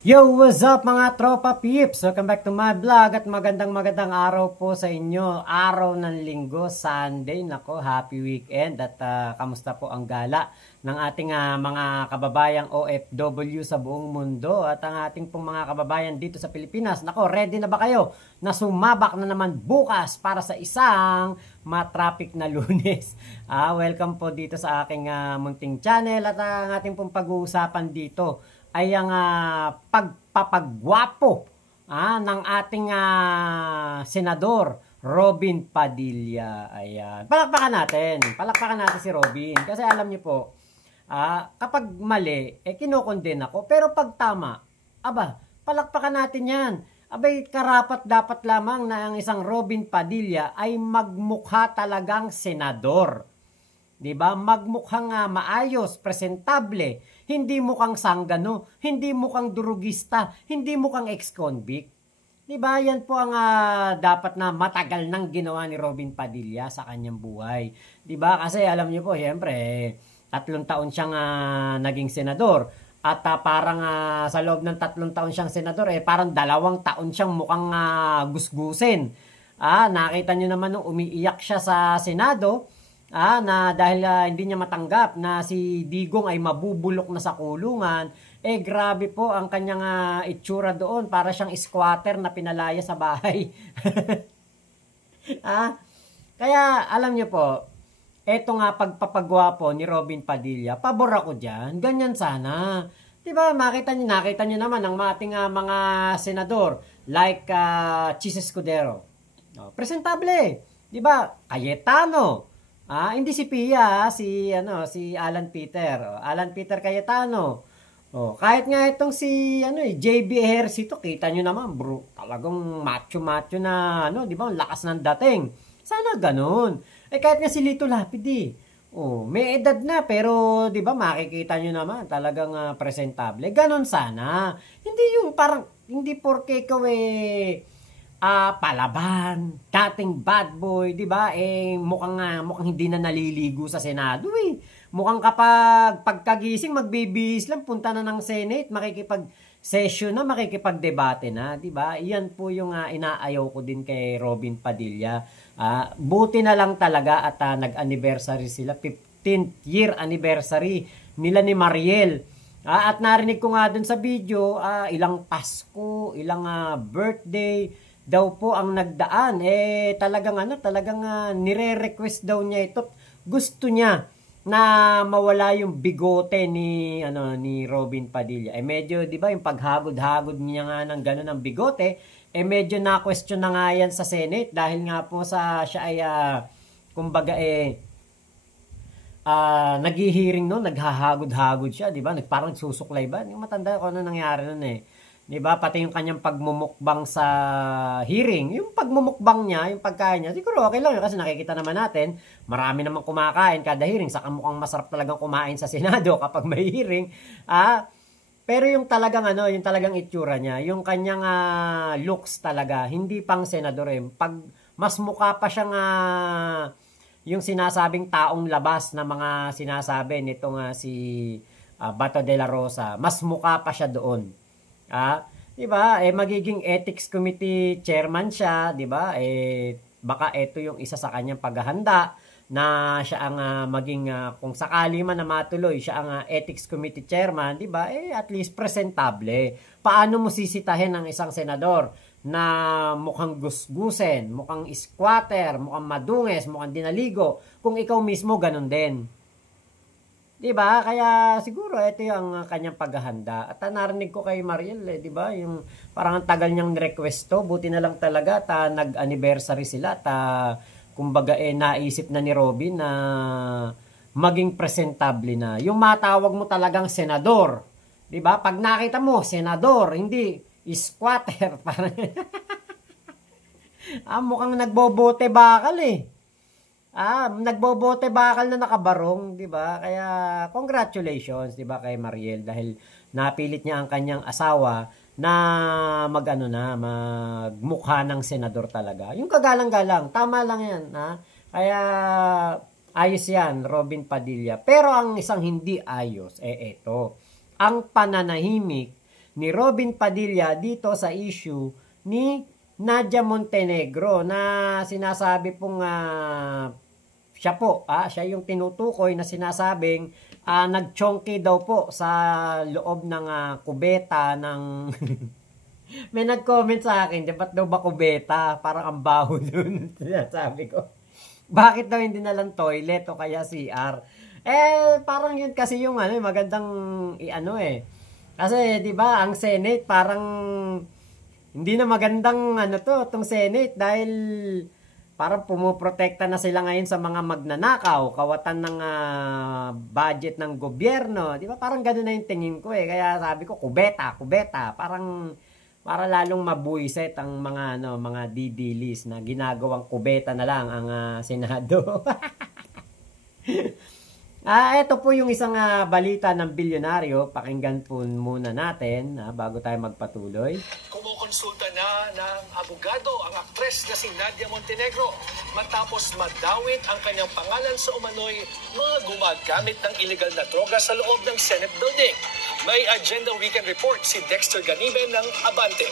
Yo, what's up mga tropa peeps? Welcome back to my vlog at magandang araw po sa inyo. Araw ng linggo, Sunday. Nako, happy weekend at kamusta po ang gala ng ating mga kababayang OFW sa buong mundo at ang ating pong mga kababayan dito sa Pilipinas. Nako, ready na ba kayo na sumabak na naman bukas para sa isang matraffic na Lunes? Welcome po dito sa aking munting channel at ang ating pong pag-uusapan dito ay ang pagpapagwapo ng ating senador Robin Padilla. Ayan. Palakpakan natin si Robin. Kasi alam niyo po, kapag mali, kinukonden ako. Pero pag tama, palakpakan natin yan. Abay, karapat dapat lamang na ang isang Robin Padilla ay magmukha talagang senador. Diba? Magmukhang maayos, presentable, hindi mukhang sanggano, hindi mukhang durugista, hindi mukhang ex-convict. Diba? Yan po ang dapat na matagal nang ginawa ni Robin Padilla sa kanyang buhay. Diba? Kasi alam niyo po, siyempre, 3 taon siyang naging senador. At parang sa loob ng 3 taon siyang senador, parang 2 taon siyang mukhang gusgusin. Nakita niyo naman nung umiiyak siya sa Senado, na dahil hindi niya matanggap na si Digong ay mabubulok na sa kulungan, grabe po ang kanyang itsura doon, para siyang squatter na pinalaya sa bahay. Kaya alam niyo po, eto nga pagpapagwapo ni Robin Padilla, pabor ako diyan, ganyan sana. Diba, nakita niyo naman ang ating mga senador like Chis Escudero. Presentable, diba? Cayetano. Hindi si Pia, si Alan Peter. Alan Peter Cayetano. Kahit nga itong si JB Ejercito, kita nyo naman, bro. Talagang macho-macho na di ba? Lakas ng dating. Sana ganoon. Kahit nga si Lito Lapid, may edad na pero 'di ba makikita nyo naman talagang presentable. Ganon sana. Hindi yung parang hindi porke ikaw palaban, dating bad boy, 'di ba? Mukhang hindi na naliligo sa Senado Mukhang pagkagising magbibihis lang, punta na ng Senate, makikipag-session na, makikipag-debate na, 'di ba? Iyan po yung inaayaw ko din kay Robin Padilla. Buti na lang talaga at nag-anniversary sila, 15th year anniversary nila ni Mariel. At narinig ko nga dun sa video, ilang Pasko, ilang birthday daw po ang nagdaan. Talagang nire-request daw niya ito. Gusto niya na mawala yung bigote ni Robin Padilla. Medyo 'di ba yung paghagod-hagod niya nga ng gano'n ng bigote, medyo na-question na nga yan sa Senate dahil nga po siya ay kumbaga naghihiring naghahagod-hagod siya, 'di ba? Parang susuklay ba? Hindi matanda ko ano nangyari noon 'Di ba? Pati yung kanyang pagmumukbang sa hearing, yung pagmumukbang niya, yung pagkain niya, siguro okay lang yun kasi nakikita naman natin, marami namang kumakain kada hearing, saka mukhang masarap talagang kumain sa Senado kapag may hearing. Pero yung talagang itsura niya, yung kanyang looks talaga, hindi pang senador Pag mas mukha pa siyang yung sinasabing taong labas na mga sinasabi nitong si Bato de la Rosa, mas mukha pa siya doon. 'Di ba? Magiging ethics committee chairman siya, 'di ba? Baka ito yung isa sa kanyang paghahanda na siya ang maging kung sakali man na matuloy siya ang ethics committee chairman, 'di ba? At least presentable. Paano mo sisitahin ng isang senador na mukhang gusgusen, mukhang squatter, mukhang madunges, mukhang dinaligo kung ikaw mismo ganun din? Diba? Kaya siguro ito yung kanyang paghahanda. At narinig ko kay Mariel, diba? Yung parang ang tagal niyang request to. Buti na lang talaga nag-anniversary sila. Kumbaga naisip na ni Robin na maging presentable na. Yung matawag mo talagang senador. Diba? Pag nakita mo, senador, hindi squatter. Mukhang nagbobote bakal nagbobote bakal na nakabarong, 'di ba? Kaya congratulations, 'di ba, kay Mariel dahil napilit niya ang kanyang asawa na magmukha ng senador talaga. Yung kagalang-galang, tama lang 'yan, Kaya ayos 'yan, Robin Padilla. Pero ang isang hindi ayos eto. Ang pananahimik ni Robin Padilla dito sa issue ni Nadia Montenegro na sinasabi pong siya yung tinutukoy na sinasabing nagchonky daw po sa loob ng kubeta ng may nag-comment sa akin, ba't daw ba kubeta? Parang ang baho dun. Sabi ko, bakit daw hindi na lang toilet o kaya CR? Parang yun kasi yung magandang Kasi 'di ba, ang Senate parang hindi na magandang tong Senate dahil parang pumoprotekta na sila ngayon sa mga magnanakaw, kawatan ng budget ng gobyerno. 'Di ba? Parang ganoon na yung tingin ko Kaya sabi ko, kubeta. Parang para lalong mabuiset ang mga didilis na ginagawang kubeta na lang ang Senado. Ito po yung isang balita ng bilyonaryo. Pakinggan po muna natin bago tayo magpatuloy. Kumukonsulta na ng abogado ang aktres na si Nadia Montenegro matapos madawit ang kanyang pangalan sa umano'y mga gumagamit ng illegal na droga sa loob ng Senate building. May Agenda Weekend Report si Dexter Ganibe ng Abante.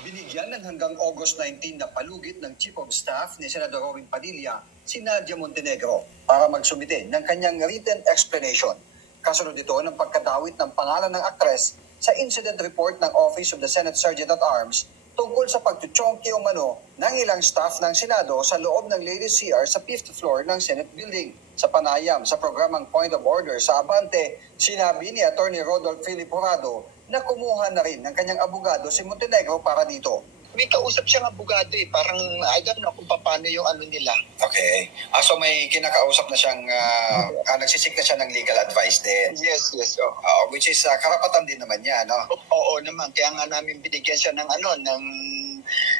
Binigyan ng hanggang August 19 na palugit ng Chief of Staff ni Senador Robin Padilla si Nadia Montenegro para magsumite ng kanyang written explanation. Kasunod ito ng pagkadawit ng pangalan ng aktres sa incident report ng Office of the Senate Sergeant at Arms tungkol sa pagtuchongki umano ng ilang staff ng Senado sa loob ng Ladies CR sa 5th floor ng Senate Building. Sa panayam sa programang Point of Order sa Abante, sinabi ni Atty. Rodolph Philip Jurado na kumuha na rin ng kanyang abogado si Montenegro para dito. May kausap siyang abogado Parang I don't know kung paano yung nila. Okay. So may kinakausap na siyang, nagsisik na siya ng legal advice din. Yes. Which is karapatan din naman niya, no? Oo naman. Kaya nga namin binigyan siya ng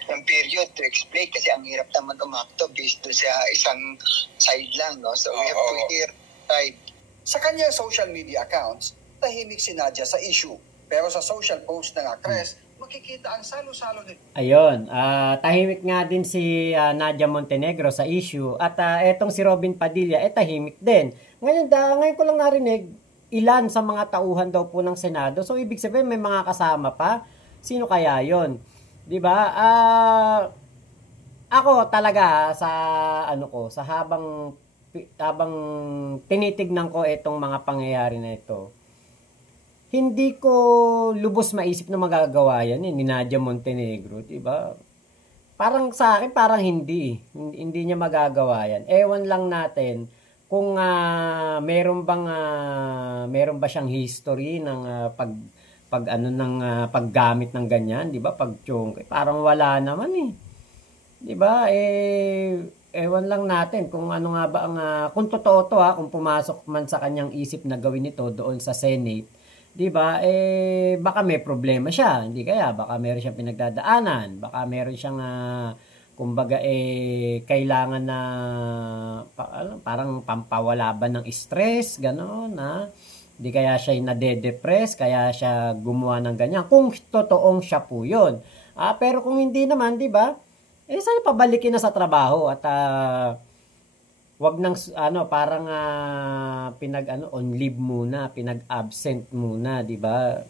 ng period to explain kasi ang hirap naman umakto based sa isang side lang, no? So we have to hear side. Sa kanyang social media accounts, tahimik si Nadia sa issue. Pero sa social post ng aktres, makikita ang salo-salo nito. Ayun, tahimik nga din si Nadia Montenegro sa issue at etong si Robin Padilla tahimik din. Ngayon ko lang narinig ilan sa mga tauhan daw po ng Senado. So ibig sabihin may mga kasama pa. Sino kaya 'yon? 'Di ba? Ako talaga sa sa habang tinitignan ko itong mga pangyayari na ito, hindi ko lubos maisip na magagawa yan ni Nadia Montenegro, 'di ba? Parang sa akin parang hindi niya magagawa yan. Ewan lang natin kung meron ba siyang history ng paggamit ng ganyan, 'di ba? Pagchong. Parang wala naman 'Di ba? Ewan lang natin kung ano nga ba ang kung totoo to kung pumasok man sa kanyang isip na gawin ito doon sa Senate. 'Di ba? Baka may problema siya, hindi kaya baka meron siyang pinagdadaanan, baka meron siyang kumbaga kailangan na parang pampawala ba ng stress, gano'n Hindi kaya siya nade-depress, kaya siya gumawa ng ganyan. Kung totoong siya po 'yon. Pero kung hindi naman, 'di ba? Sana pabalikin na sa trabaho at wag nang parang on leave muna, pinag-absent muna, 'di ba?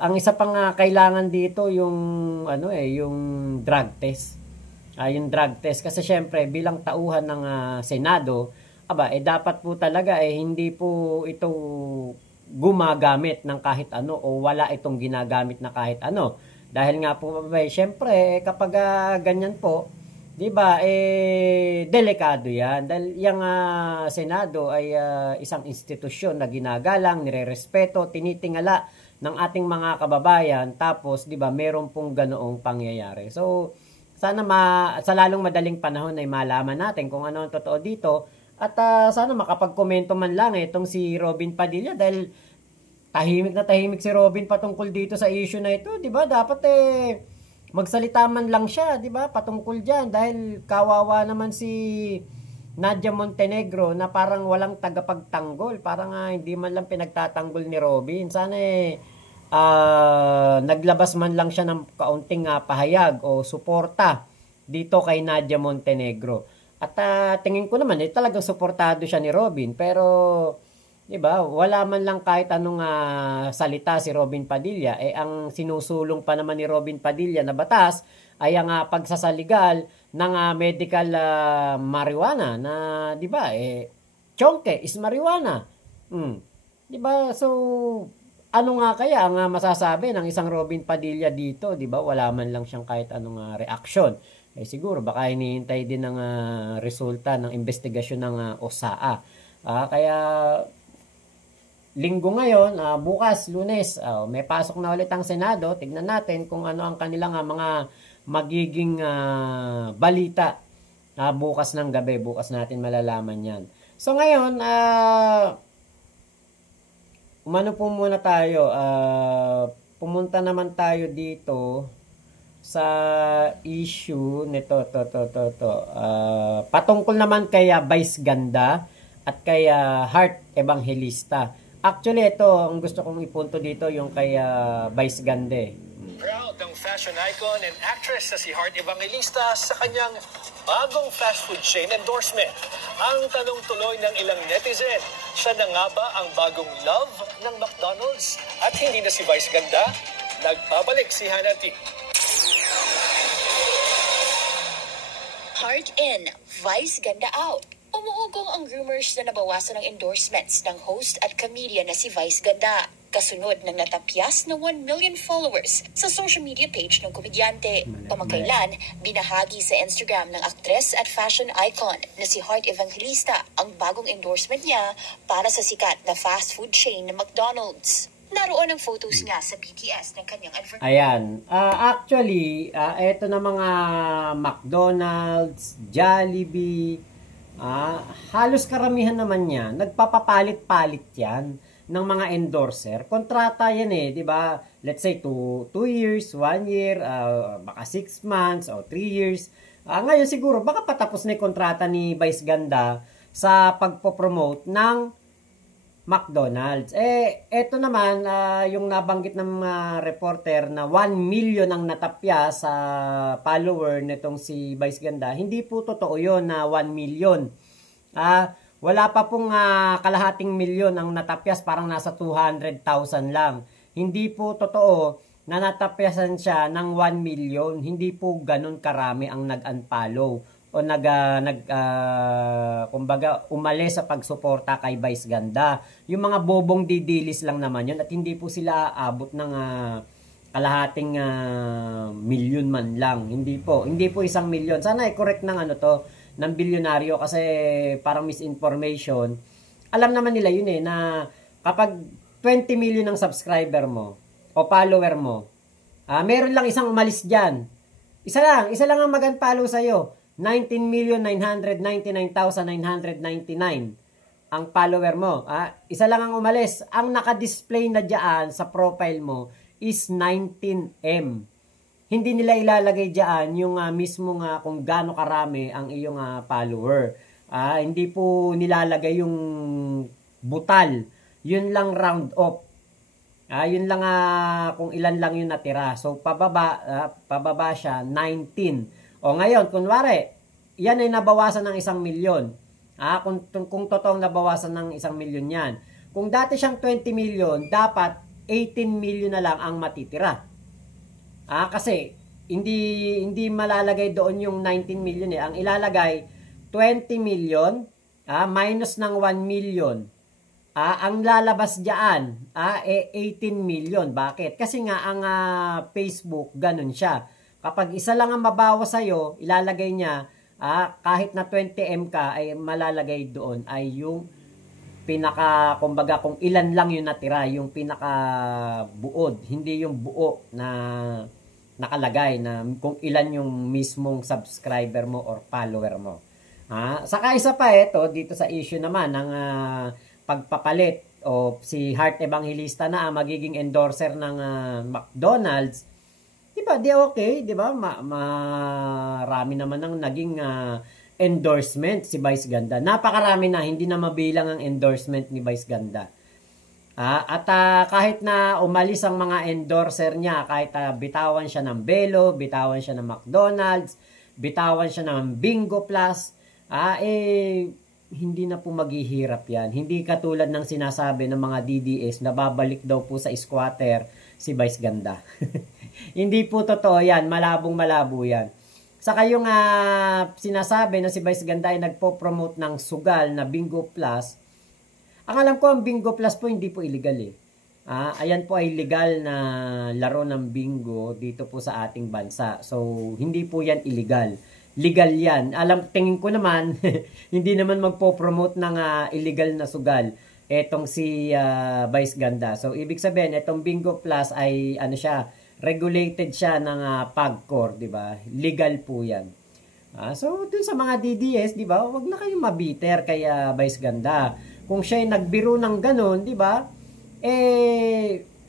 Ang isa pang kailangan dito yung yung drug test. Yung drug test kasi syempre bilang tauhan ng Senado, dapat po talaga hindi po ito gumagamit ng kahit ano o wala itong ginagamit na kahit ano. Dahil nga po syempre kapag ganyan po, 'di ba? Delikado 'yan. Dahil yung Senado ay isang institusyon na ginagalang, nirerespeto, tinitingala ng ating mga kababayan. Tapos, 'di ba, meron pong ganoong pangyayari. So, sana sa lalong madaling panahon ay malaman natin kung ano ang totoo dito at sana makapag-komento man lang itong si Robin Padilla dahil tahimik si Robin patungkol dito sa issue na ito, 'di ba? Dapat magsalita man lang siya, 'di ba? Patungkol diyan dahil kawawa naman si Nadia Montenegro na parang walang tagapagtanggol, parang hindi man lang pinagtatanggol ni Robin. Sana naglabas man lang siya ng kaunting pahayag o suporta dito kay Nadia Montenegro. At tingin ko naman talagang suportado siya ni Robin, pero 'Di ba? Wala man lang kahit anong salita si Robin Padilla. Ang sinusulong pa naman ni Robin Padilla na batas ay ang pagsasaligal ng medical marijuana na 'di ba? Chonke is marijuana. 'Di ba? So ano nga kaya ang masasabi ng isang Robin Padilla dito, 'di ba? Wala man lang siyang kahit anong reaksyon. Siguro baka hinihintay din ng resulta ng investigasyon ng OSAA. Kaya linggo ngayon, bukas, Lunes, may pasok na ulit ang Senado. Tignan natin kung ano ang kanilang mga magiging balita bukas ng gabi. Bukas natin malalaman yan. So ngayon, umano po muna tayo. Pumunta naman tayo dito sa issue nito patungkol naman kay Vice Ganda at kay Heart Evangelista. Actually, ito ang gusto kong ipunto dito yung kay Vice Ganda. Proud ng fashion icon and actress na si Heart Evangelista sa kanyang bagong fast food chain endorsement. Ang tanong tuloy ng ilang netizen, siya na nga ba ang bagong love ng McDonald's? At hindi na si Vice Ganda? Nagpabalik si Hannah T. Heart in, Vice Ganda out. Umuugong ang rumors na nabawasan ng endorsements ng host at comedian na si Vice Ganda. Kasunod ng natapyas na 1 million followers sa social media page ng komedyante. Pamakailan, binahagi sa Instagram ng aktres at fashion icon na si Heart Evangelista ang bagong endorsement niya para sa sikat na fast food chain na McDonald's. Naroon ang photos nga sa BTS ng kanyang advertisement. Ayan. Actually, eto na mga McDonald's, Jollibee, halos karamihan naman yan. Nagpapapalit-palit yan ng mga endorser. Kontrata yan di ba? Let's say 2 years, 1 year, baka 6 months o 3 years. Ngayon siguro, baka patapos na yung kontrata ni Vice Ganda sa pagpopromote ng McDonald's. Eto naman, yung nabanggit ng reporter na 1 million ang natapya sa follower nitong si Vice Ganda. Hindi po totoo yun na 1 million. Wala pa pong kalahating milyon ang natapyas, parang nasa 200,000 lang. Hindi po totoo na natapyasan siya ng 1 million. Hindi po ganun karami ang nag-unfollow o kumbaga umalis sa pagsuporta kay Vice Ganda. Yung mga bobong didilis lang naman yun at hindi po sila abot ng kalahating milyon man lang. Hindi po 1 milyon. Sana i-correct ng ng bilyonaryo kasi parang misinformation. Alam naman nila yun na kapag 20 million ang subscriber mo o follower mo, meron lang isang umalis dyan. Isa lang ang mag-unfollow sa'yo. 19,999,999 ang follower mo. Isa lang ang umalis. Ang naka-display na dyan sa profile mo is 19M. Hindi nila ilalagay dyan yung mismo kung gaano karami ang iyong follower. Hindi po nilalagay yung butal. Yun lang round off. Yun lang kung ilan lang yung natira. So pababa siya 19. O ngayon, kunwari, yan ay nabawasan ng 1 milyon. Kung totoong nabawasan ng 1 milyon yan. Kung dati siyang 20 million, dapat 18 million na lang ang matitira. Kasi hindi malalagay doon yung 19 million Ang ilalagay 20 million minus ng 1 million. Ang lalabas diyan 18 million. Bakit? Kasi nga ang Facebook ganun siya. Kapag isa lang ang mabawas sa'yo, ilalagay niya, kahit na 20M ka, ay malalagay doon ay yung kumbaga kung ilan lang yung natira, yung pinaka buod, hindi yung buo na nakalagay na kung ilan yung mismong subscriber mo or follower mo. Saka isa pa dito sa issue naman ng pagpapalit o si Heart Evangelista na magiging endorser ng McDonald's. Diba, okay, diba? Marami naman ang naging endorsement si Vice Ganda. Napakarami na, hindi na mabilang ang endorsement ni Vice Ganda. At kahit na umalis ang mga endorser niya, kahit bitawan siya ng Belo, bitawan siya ng McDonald's, bitawan siya ng Bingo Plus, hindi na po maghihirap yan. Hindi katulad ng sinasabi ng mga DDS na babalik daw po sa squatter si Vice Ganda. Hindi po totoo yan. Malabong malabo yan. Saka yung sinasabi na si Vice Ganda ay nagpo-promote ng sugal na Bingo Plus. Ang alam ko, ang Bingo Plus po hindi po illegal eh. Ayan po ay legal na laro ng bingo dito po sa ating bansa. So, hindi po yan illegal. Legal yan. Tingin ko naman, hindi naman magpo-promote ng illegal na sugal etong si Vice Ganda. So, ibig sabihin, etong Bingo Plus ay regulated siya ng PAGCOR, di ba? Legal po yan. So, dun sa mga DDS, di ba? Huwag na kayong mabiter kay Vice Ganda. Kung siya ay nagbiro ng ganun, di ba?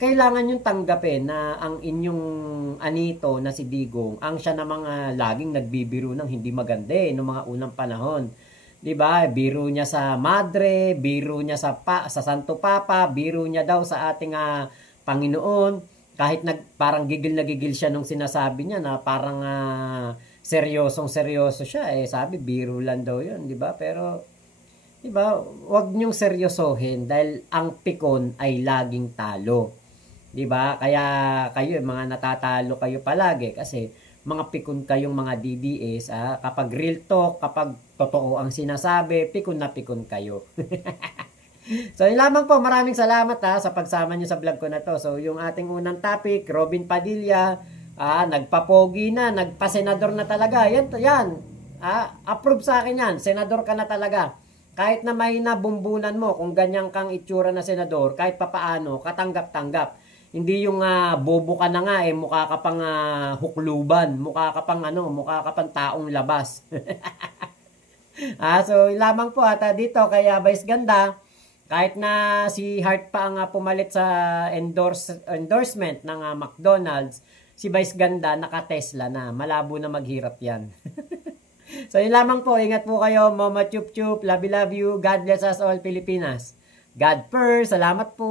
Kailangan yung tanggapin na ang inyong anito na si Digong, ang siya na mga laging nagbibiro ng hindi maganda noong mga unang panahon. 'Di ba? Biro niya sa Madre, biro niya sa Santo Papa, biro niya daw sa ating Panginoon. Kahit parang gigil na gigil siya nung sinasabi niya na parang seryoso siya sabi biro lang daw 'yun, 'di ba? Pero diba, wag niyong seryosohin dahil ang pikon ay laging talo. Diba? Kaya kayo, mga natatalo kayo palagi kasi mga pikon kayong mga DDS. Kapag real talk, kapag totoo ang sinasabi, pikon na pikon kayo. So, yun lamang po. Maraming salamat sa pagsama niyo sa vlog ko na to. So, yung ating unang topic, Robin Padilla, nagpapogi na, nagpasenador na talaga. Yan. Approve sa akin yan. Senador ka na talaga. Kahit na may nabumbunan mo, kung ganyan kang itsura na senador, kahit papaano, katanggap-tanggap. Hindi yung bobo ka na nga, mukha ka pang hukluban, mukha ka pang taong labas. So, lamang po dito kay Vice Ganda, kahit na si Hart pa ang pumalit sa endorsement ng McDonald's, si Vice Ganda naka-Tesla na, malabo na maghirap yan. So, yun lamang po. Ingat po kayo. Mama Chup Chup. Love you. God bless us all, Pilipinas. God first. Salamat po.